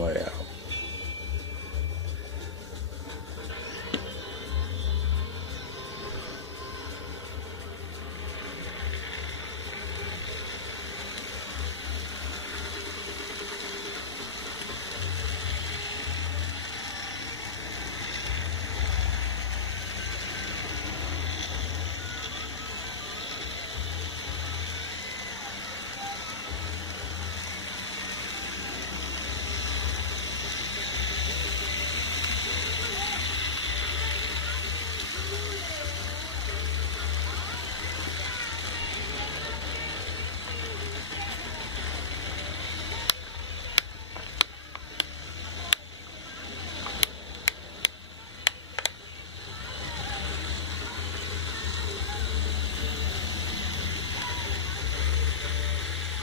layout.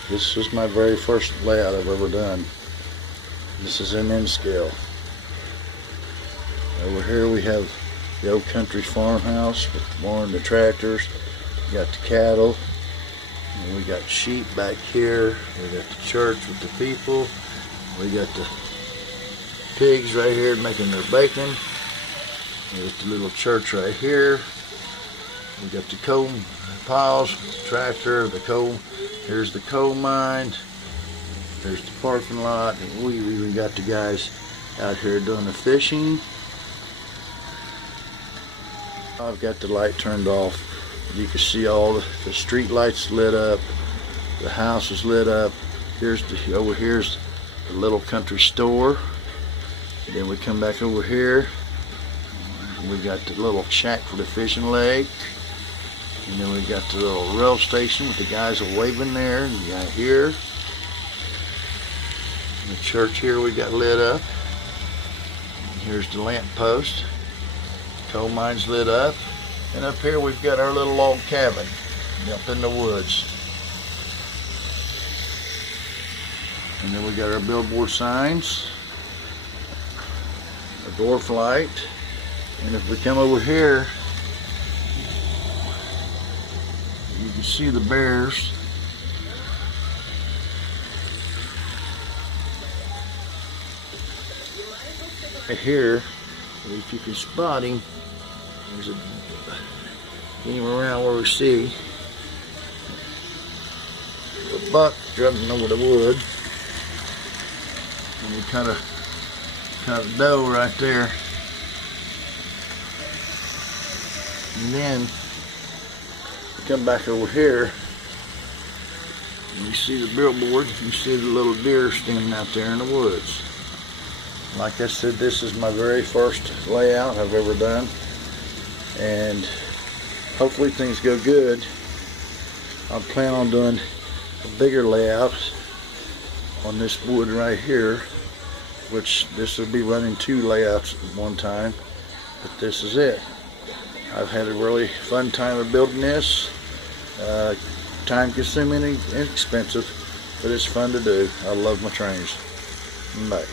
This was my very first layout I've ever done. This is an N scale. Over here we have the old country farmhouse with the barn, the tractors. We got the cattle. And we got sheep back here. We got the church with the people. We got the pigs right here making their bacon. We got the little church right here. We got the coal piles, the tractor, the coal. Here's the coal mine. There's the parking lot. And we even got the guys out here doing the fishing. I've got the light turned off. You can see all the street lights lit up. The house is lit up. Over here's the little country store. Then we come back over here. We got the little shack for the fishing lake. And then we got the little rail station with the guys waving there. And you got here. And the church here we got lit up. And here's the lamp post. Coal mine's lit up. And up here we've got our little log cabin up in the woods. And then we got our billboard signs. A dwarf light. And if we come over here, you can see the bears. Right here, if you can spot him, there's a game around where we see a buck jumping over the wood. And we kind of doe right there. And then come back over here and you see the billboard. You see the little deer standing out there in the woods. Like I said, this is my very first layout I've ever done, and hopefully things go good. I plan on doing a bigger layout on this wood right here, which this will be running 2 layouts at one time, but this is it. I've had a really fun time of building this. Time consuming and expensive, but it's fun to do. I love my trains. Bye.